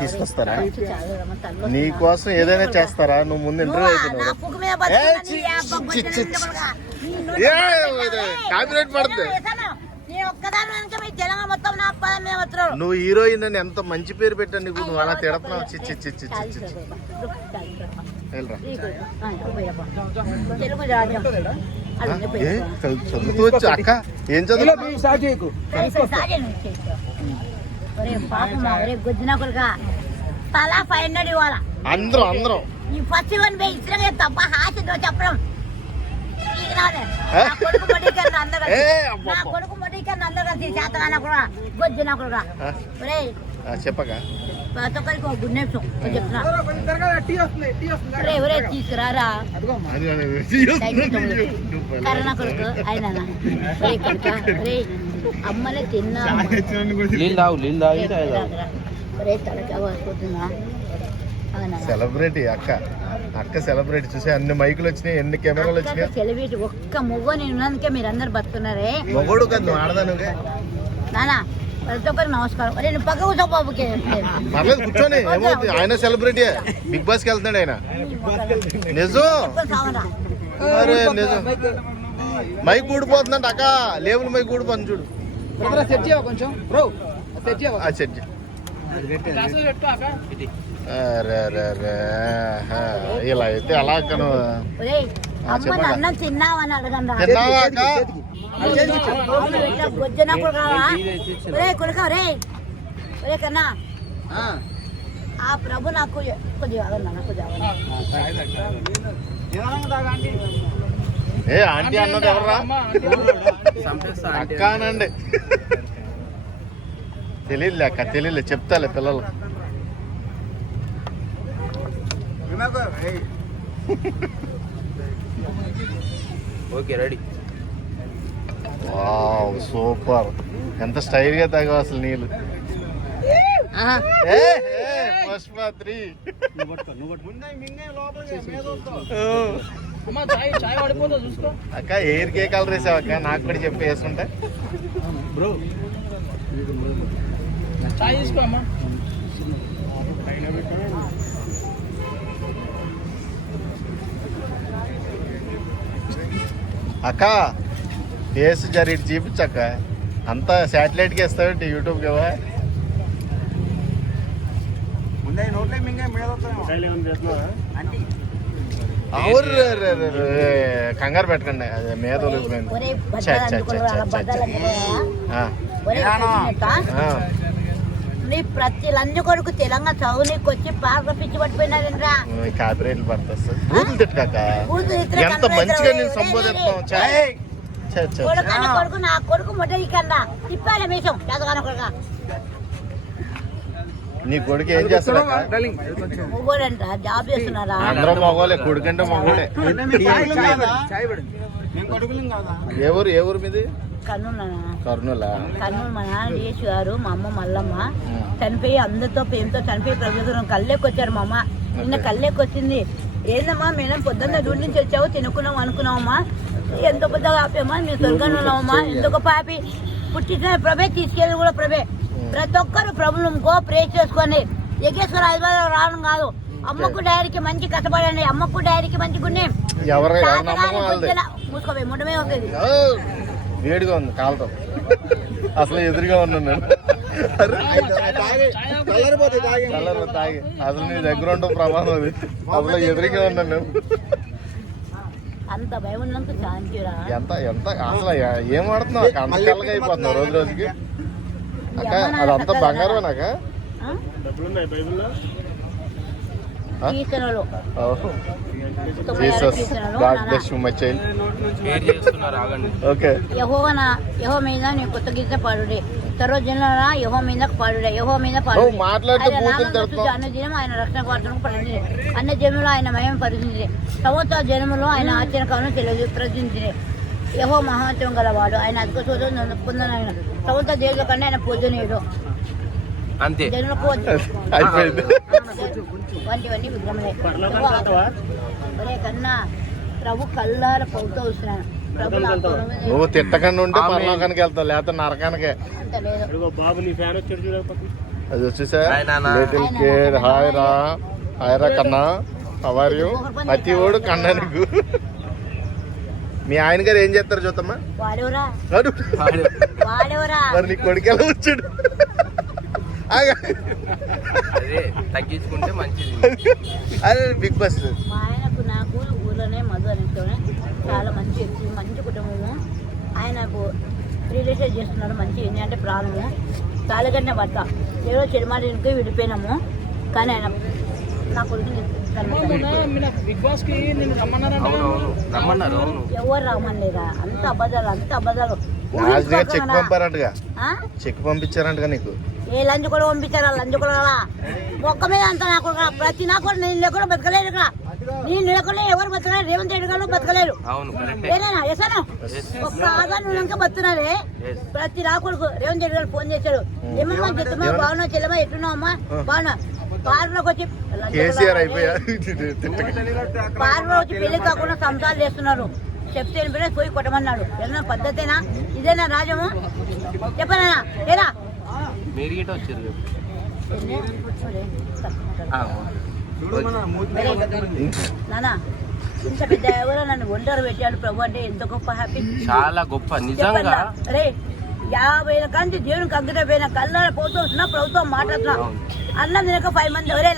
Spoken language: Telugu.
తీసుకొస్తారా? నీ కోసం ఏదైనా చేస్తారా? నువ్వు ముందు ఇంటర్వ్యూ నువ్వా? అవుతున్నావు హీరోయిన్ అని ఎంత మంచి పేరు పెట్టాను నీకు? నువ్వు అలా తిడుతున్నావు? చి చి చి చి చి చి చి. వెళ్ళరా తెలుగు రాజ్యం. చదువుతూ వచ్చు అక్క ఏం చదువు తలా ఫైవ్ హండ్రెడ్ ఇవ్వాలా అందరం అందరం. ఈ ఫస్ట్ వన్ పోయి ఇచ్చినా తప్ప హాసితో చెప్పడం కొడుకు మొటికన్నా అందరూ కొడుకు మొటికన్నా అందరూ కలిసి చేతగాన కూడా గుజ్జిన కొడుక ప్రతి ఒక్కరికి ఒక గుడ్ చెప్తున్నా తీసుకురారా? కరోనా కొడుకు. ఆయన అమ్మలే తిన్నా. నీళ్ళు తాగు నీళ్ళు తాగి ఒరే తలకి పోతున్నా అవునా? సెలబ్రిటీ అక్క. అక్క సెలబ్రిటీ. చూసే అన్ని మైకులు వచ్చినాయి ఎన్ని కెమెరాలు వచ్చినాయి. సెలబ్రిటీ ఒక్క మువ్వ నేను ఉన్నందుకే మీరు అందరు బతున్నారే మొగోడు కదా నువ్వు ఆడదానుగా నానా ప్రతి ఒక్కరికి నమస్కారం. ఒరే నువ్వు పక్క కూర్చో బాబుకి పర్లేదు కూర్చొని. ఏమవుతుంది ఆయన సెలబ్రిటీ. బిగ్ బాస్కి వెళ్తున్నాడు ఆయన. నిజం. సావరా అరే నిజం. మైక్ ఊడిపోతుందంట అక్క. లేబుల్ మైక్ ఊడిపోతుంది చూడు. సెట్ చేయవా కొంచెం? బ్రో సెట్ చేయవా? ఆ సెట్ అరే అరే అరే. హా, ఇలా అయితే ఎలా అక్క నువ్వు ఒరే ఆ, అమ్మ చెప్పండి. అన్నం తిన్నావని అడగండి తిన్నావా అక్క? కొడుక ఒరే. కన్నా ఆ ప్రభు నాకు కొద్దిగా. ఏ ఆంటీ అన్నది ఎవర్రా? అక్క అనండి తెలియదులే అక్క తెలియలే చెప్తాలే పిల్లలు. Okay ready. Wow super. ఎంత స్టైల్గా తాగావు అసలు నీళ్ళు? పుష్ప త్రీ. అక్క ఎయిర్ కే కలర్ వేసావు అక్క నాకు కూడా చెప్పి వేసుకుంటే. బ్రో చాయ్ తీసుకో అమ్మా. అక్క ఫేస్ జరిగి చూపించక్క అంతా శాటిలైట్కి ఇస్తావేంటి? యూట్యూబ్ కదా అవురు రే, రే, రే, రే. కంగారు పెట్టకండి. అది మీద ఒలిగిపోయింది. నీ ప్రతి లంజ కొడుకు తెలంగాణ చదువునికి వచ్చి పార్క పిచ్చి పట్టిపోయినారంట్రా కాపీరైట్లు తిట్టక ఎంత. మంచిగా నేను సంబోధిస్తాం. కొడుకు అన్న కొడుకు నా కొడుకు మొదటి కన్నా. తిప్పాలి మీసం. కొడుక నీ కొడుకు ఏం చేస్తాడు మొగోడంట జాబ్ చేస్తున్నారా? అందరూ మగోలే కొడుకంటే మగోడే. చాయ్ పడు ఏ ఊరు ఏ ఊరు మీది? కన్నున్నా కర్నూలా? కర్నూలు మా నాన్న గారు మా అమ్మ మల్లమ్మ. చనిపోయి అందరితో ప్రేమతో చనిపోయి ప్రభుత్వం కళ్ళేకి వచ్చారు మా అమ్మ. నిన్న కళ్ళేకి వచ్చింది ఏందమ్మా మేడం పొద్దున్న దూడి నుంచి వచ్చావు తినుకున్నాం అనుకున్నావమ్మా? ఎంత పెద్దగా ఆపేమా మేము స్వర్గంలో ఉన్నామమ్మా ఎందుకు పాపి పుట్టిన ప్రభే తీసుకెళ్ళి కూడా ప్రభే. ప్రతి ఒక్కరు ప్రభుత్వం గో ప్రే చేసుకొని ఎగేశ్వర హైదరాబాద్ రావడం కాదు. అమ్మకు డైరీకి మంచి కష్టపడండి. అమ్మకు డైరీకి మంచి మూసుకోవే వేడిగా ఉంది కాలతో. అసలు ఎదురుగా ఉన్నాను నేను. కలర్ తాగి. అసలు నీ దగ్గర ఉండవు ప్రమాదం అది. అసలు ఎదురుగా ఉన్నాను నేను. అంత భయం ఉన్నంత శాంతిరా. ఎంత ఎంత? అసలు ఏం ఆడుతున్నావు? అంత తెల్లగా అయిపోతున్నావు రోజు రోజుకి? అక్క అదంతా బంగారమేనాక ఆరు జీసస్ కీర్తనలు. గాడ్ నాన్న. Bless you my child share చేస్తున్నారు? ఆగండి. ఓకే యెహోవా యహో మీద నీ కొత్త గీత పాడుడే. సర్వజనుల యహో మీద పాడుడే. యహో మీద పాడుడే. నువ్వు మాట్లాడితే ఆయన బూతులు రక్షణ వార్తను ప్రకటించింది అన్న జనులు ఆయన మయం పరిచింది సంవత్సర జనములు ఆయన తెలియ యహో మహాత్వం గలవాడు. ఆయన అద్భుత పొందని ఆయన సంవత్సర దేవుల కన్నా ఆయన పూజనీయుడు. అంతే. అయిపోయింది. ప్రభు కల్లార పౌతో వస్తున్నాను నువ్వు తిట్టకుండా ఉంటే. పరలోకానికి వెళ్తావు లేకపోతే నరకానికే. అది వచ్చేసా హాయ్ నాన్న. లిటిల్ కేర్ హాయ్ రా. హాయ్ రా కన్నా. హవర్ యూ ప్రతి ఓడు కన్నా నీకు మీ ఆయన గారు ఏం చేస్తారు చూద్దామా మరి నీ కొడుకు ఎలా వచ్చాడు? తగ్గించుకుంటే మంచిది. అదే బిగ్ బాస్. మా ఆయనకు నాకు ఊర్లోనే మధు అనేటోనే చాలా మంచి మంచి కుటుంబము. ఆయనకు రిలేషన్ చేస్తున్నాడు మంచి ఏంటి అంటే ప్రాణము. తాళగట్టిన భర్త ఏదో చెడుమాటికి విడిపోయినాము. కానీ ఆయన నా కొడుకుని బిగ్ బాస్కి ఎవరు రామనిలేదా అంత అబద్ధాలు అంత అబద్ధాలు. చెక్ పంపారంటగా. ఆ? చెక్ పంపించారంటగా నీకు. ఏ లంచ్ కూడా పంపించారా? లంచ్ కూడా? మొక్క మీద అంత నాకు రా- ప్రతి నాకు కూడా నేను లేకుండా బతకలేరు ఇక్కడ నేను లేకుండా ఎవరు బతకలేరు. రేవంత్ రెడ్డి గారు బతకలేరు. అవును కరెక్టే. ఏనేనా ఎసాను ఒక్క ఆధార్ బతున్నారే. ప్రతి రాకుడుకు రేవంత్ రెడ్డి గారు ఫోన్ చేశాడు. ఏమమ్మా చెత్తమ్మా ఏమన్నా? బాగున్నా చెల్లమ్మా ఎట్టున్నావు అమ్మా బాగున్నా పార్లోకి వచ్చి కేసీఆర్ అయిపోయా? తిట్టక. పార్లో వచ్చి పెళ్ళి కాకుండా సంసారాలు చేస్తున్నారు. చెప్తే వినిపితే పోయి కొట్టమన్నాడు. ఏదైనా పద్ధతేనా? ఇదేనా రాజము? చెప్పనా? ఏరా? నానా ఇంత పెద్ద ఎవరో నన్ను ఒంటరి పెట్టాడు ప్రభు అంటే ఎంత గొప్ప హ్యాపీ. చాలా గొప్ప నిజంగా? అరే యాభై కానీ దేవునికి అంకిత పోయిన కళ్ళ పోతూ వస్తున్నా ప్రభుత్వం మాట్లాడుతున్నా. అన్నం తినక ఫైవ్ మంది ఎవరే